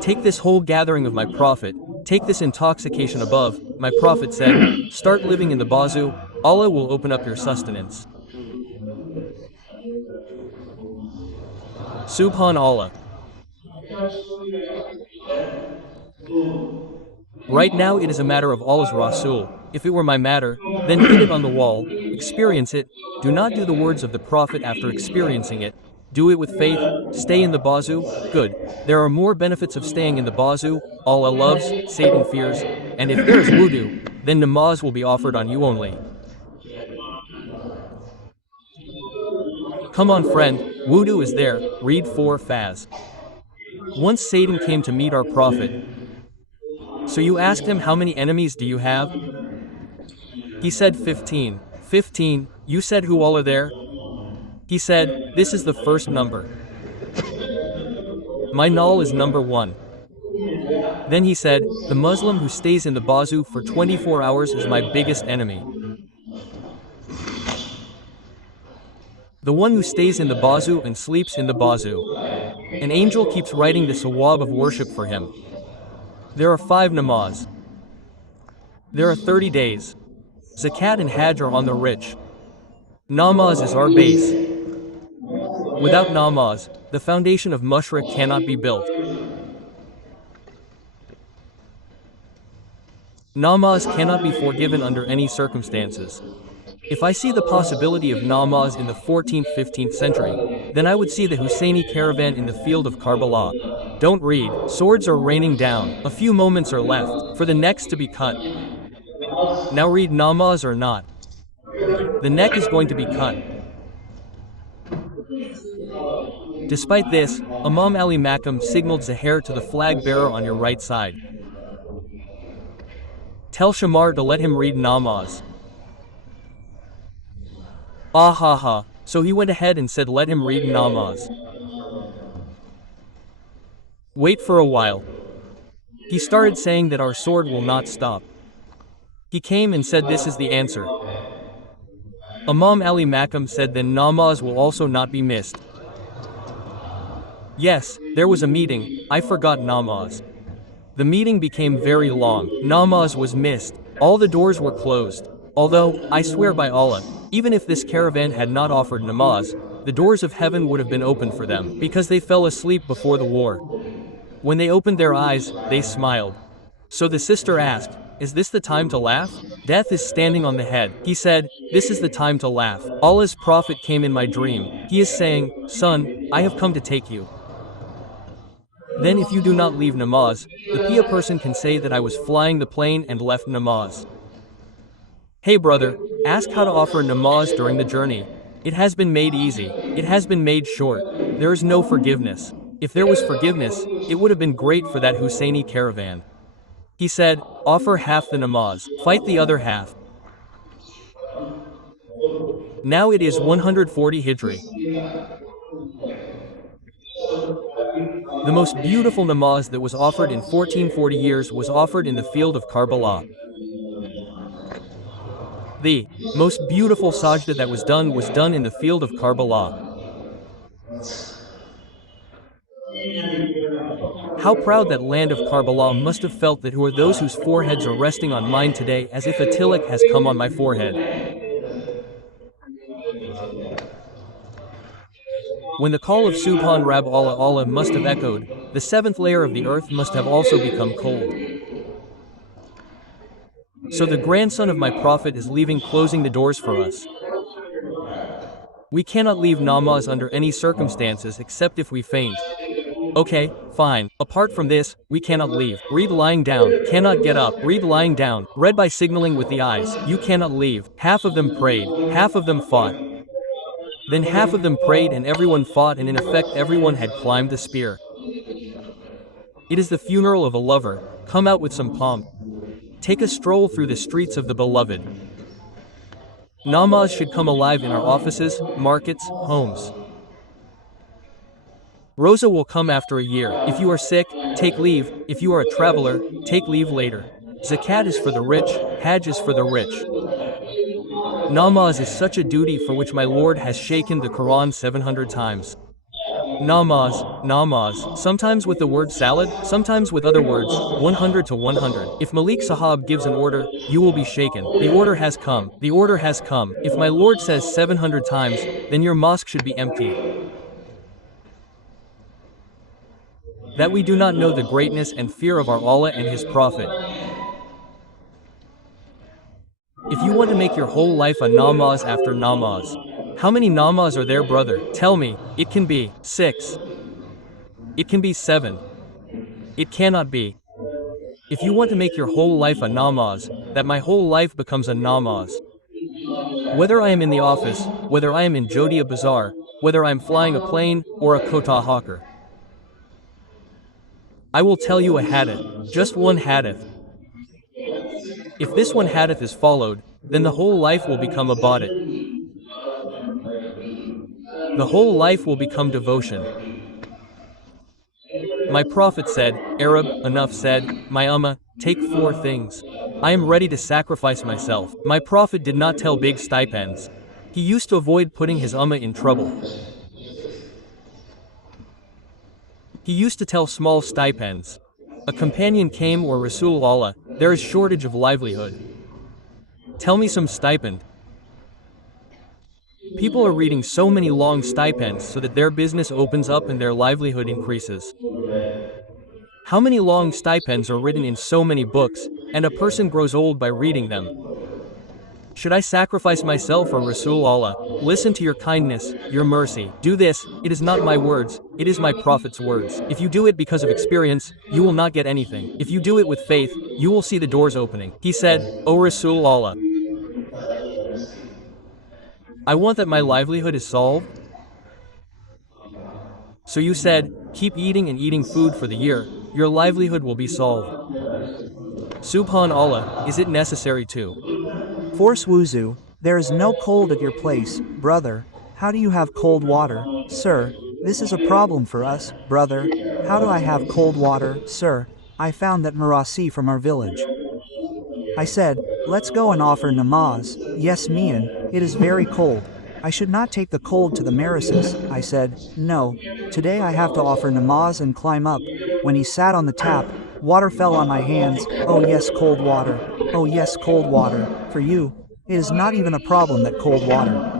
Take this whole gathering of my Prophet, take this intoxication above, my Prophet said, start living in the bazoo, Allah will open up your sustenance. Subhanallah. Right now it is a matter of Allah's Rasul. If it were my matter, then hit it on the wall, experience it, do not do the words of the Prophet after experiencing it. Do it with faith, stay in the bazoo, good. There are more benefits of staying in the bazoo, Allah loves, Satan fears, and if there is wudu, then namaz will be offered on you only. Come on friend, wudu is there, read 4 Faz. Once Satan came to meet our Prophet. So you asked him, how many enemies do you have? He said 15. 15, you said who all are there? He said, this is the first number. My null is number 1. Then he said, the Muslim who stays in the bazoo for 24 hours is my biggest enemy. The one who stays in the bazoo and sleeps in the bazoo. An angel keeps writing the sawab of worship for him. There are 5 namaz. There are 30 days. Zakat and Hajj are on the rich. Namaz is our base. Without namaz, the foundation of mushrik cannot be built. Namaz cannot be forgiven under any circumstances. If I see the possibility of namaz in the 14th, 15th century, then I would see the Husseini caravan in the field of Karbala. Don't read, swords are raining down, a few moments are left, for the necks to be cut. Now read namaz or not. The neck is going to be cut. Despite this, Imam Ali Makam signaled Zahir to the flag bearer on your right side. Tell Shamar to let him read namaz. Ah ha ha, so he went ahead and said let him read namaz. Wait for a while. He started saying that our sword will not stop. He came and said this is the answer. Imam Ali Makam said then namaz will also not be missed. Yes, there was a meeting, I forgot namaz. The meeting became very long, namaz was missed, all the doors were closed. Although, I swear by Allah, even if this caravan had not offered namaz, the doors of heaven would have been opened for them, because they fell asleep before the war. When they opened their eyes, they smiled. So the sister asked, is this the time to laugh? Death is standing on the head. He said, this is the time to laugh. Allah's Prophet came in my dream. He is saying, son, I have come to take you. Then if you do not leave namaz, the Pia person can say that I was flying the plane and left namaz. Hey brother, ask how to offer namaz during the journey. It has been made easy. It has been made short. There is no forgiveness. If there was forgiveness, it would have been great for that Husseini caravan. He said, offer half the namaz, fight the other half. Now it is 140 Hijri. The most beautiful namaz that was offered in 1440 years was offered in the field of Karbala. The most beautiful sajda that was done in the field of Karbala. How proud that land of Karbala must have felt that who are those whose foreheads are resting on mine today as if a tilak has come on my forehead. When the call of Subhan Rab Allah Allah must have echoed, the 7th layer of the earth must have also become cold. So the grandson of my Prophet is leaving, closing the doors for us. We cannot leave namaz under any circumstances except if we faint. Okay, fine. Apart from this, we cannot leave. Read lying down, cannot get up. Read lying down, read by signaling with the eyes. You cannot leave. Half of them prayed, half of them fought. Then half of them prayed and everyone fought, and in effect everyone had climbed the spear. It is the funeral of a lover. Come out with some pomp. Take a stroll through the streets of the beloved. Namaz should come alive in our offices, markets, homes. Rosa will come after a year. If you are sick, take leave. If you are a traveler, take leave later. Zakat is for the rich, Hajj is for the rich. Namaz is such a duty for which my Lord has shaken the Quran 700 times. Namaz, namaz, sometimes with the word salad, sometimes with other words, 100 to 100. If Malik Sahab gives an order, you will be shaken. The order has come. The order has come. If my Lord says 700 times, then your mosque should be empty. That we do not know the greatness and fear of our Allah and His Prophet. If you want to make your whole life a namaz after namaz. How many namaz are there, brother? Tell me. It can be 6. It can be 7. It cannot be. If you want to make your whole life a namaz, that my whole life becomes a namaz. Whether I am in the office, whether I am in Jodia Bazaar, whether I am flying a plane, or a Kota hawker. I will tell you a hadith. Just one hadith. If this one hadith is followed, then the whole life will become ibadat. The whole life will become devotion. My Prophet said, Arab, enough said, my ummah, take 4 things. I am ready to sacrifice myself. My Prophet did not tell big stipends. He used to avoid putting his ummah in trouble. He used to tell small stipends. A companion came or Rasul Allah, there is shortage of livelihood. Tell me some stipend. People are reading so many long stipends so that their business opens up and their livelihood increases. How many long stipends are written in so many books, and a person grows old by reading them? Should I sacrifice myself or Rasul Allah? Listen to your kindness, your mercy. Do this, it is not my words, it is my Prophet's words. If you do it because of experience, you will not get anything. If you do it with faith, you will see the doors opening. He said, O Rasul Allah, I want that my livelihood is solved. So you said, keep eating and eating food for the year, your livelihood will be solved. Subhanallah, is it necessary to force Wuzoo? There is no cold at your place, brother. How do you have cold water, sir? This is a problem for us, brother. How do I have cold water, sir? I found that Marasi from our village. I said, let's go and offer namaz. Yes, Mian, it is very cold. I should not take the cold to the Marisis. I said, no, today I have to offer namaz and climb up. When he sat on the tap, water fell on my hands. Oh yes, cold water. Oh yes, cold water. For you, it is not even a problem that cold water.